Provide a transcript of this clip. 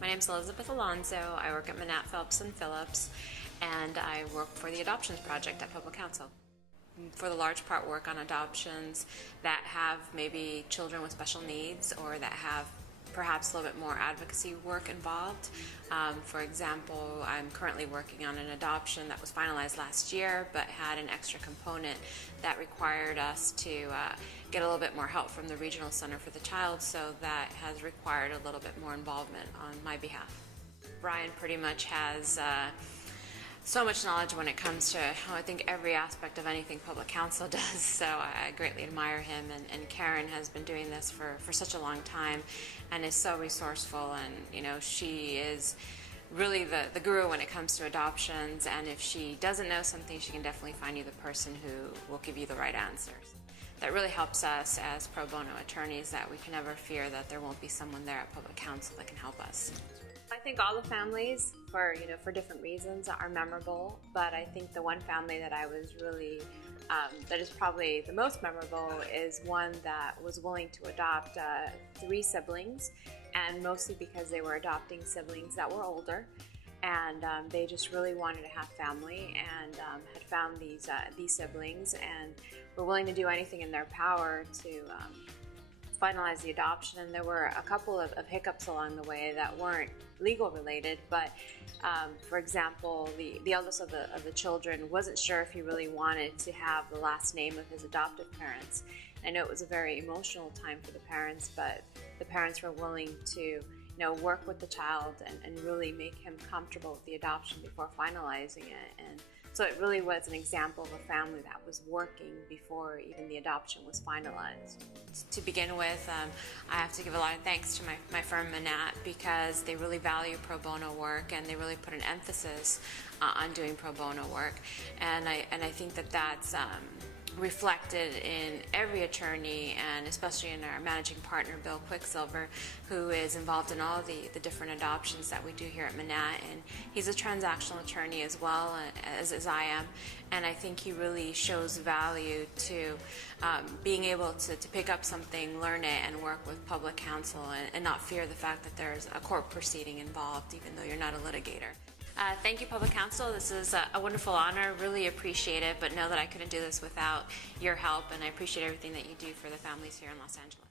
My name is Elisabeth Alonso. I work at Manat Phelps and Phillips, and I work for the Adoptions Project at Public Counsel. For the large part, work on adoptions that have maybe children with special needs or that have perhaps a little bit more advocacy work involved. For example, I'm currently working on an adoption that was finalized last year but had an extra component that required us to get a little bit more help from the Regional Center for the Child, so that has required a little bit more involvement on my behalf. Brian pretty much has so much knowledge when it comes to, I think, every aspect of anything Public Counsel does, so I greatly admire him. And Karen has been doing this for such a long time and is so resourceful, and she is really the guru when it comes to adoptions, and if she doesn't know something, she can definitely find you the person who will give you the right answers. That really helps us as pro bono attorneys, that we can never fear that there won't be someone there at Public Counsel that can help us. I think all the families, for different reasons, are memorable, but I think the one family that I was really, that is probably the most memorable, is one that was willing to adopt 3 siblings, and mostly because they were adopting siblings that were older, and they just really wanted to have family, and had found these siblings, and were willing to do anything in their power to finalize the adoption. And there were a couple of hiccups along the way that weren't legal related, but for example, the eldest of the children wasn't sure if he really wanted to have the last name of his adoptive parents. I know it was a very emotional time for the parents, but the parents were willing to work with the child and really make him comfortable with the adoption before finalizing it. And so it really was an example of a family that was working before even the adoption was finalized. To begin with, I have to give a lot of thanks to my firm Manat, because they really value pro bono work, and they really put an emphasis on doing pro bono work. And I think that that's reflected in every attorney, and especially in our managing partner, Bill Quicksilver, who is involved in all the different adoptions that we do here at Manat. And he's a transactional attorney as well as I am, and I think he really shows value to being able to pick up something, learn it, and work with Public Counsel, and not fear the fact that there's a court proceeding involved, even though you're not a litigator. Thank you, Public Counsel. This is a wonderful honor. Really appreciate it, but know that I couldn't do this without your help, and I appreciate everything that you do for the families here in Los Angeles.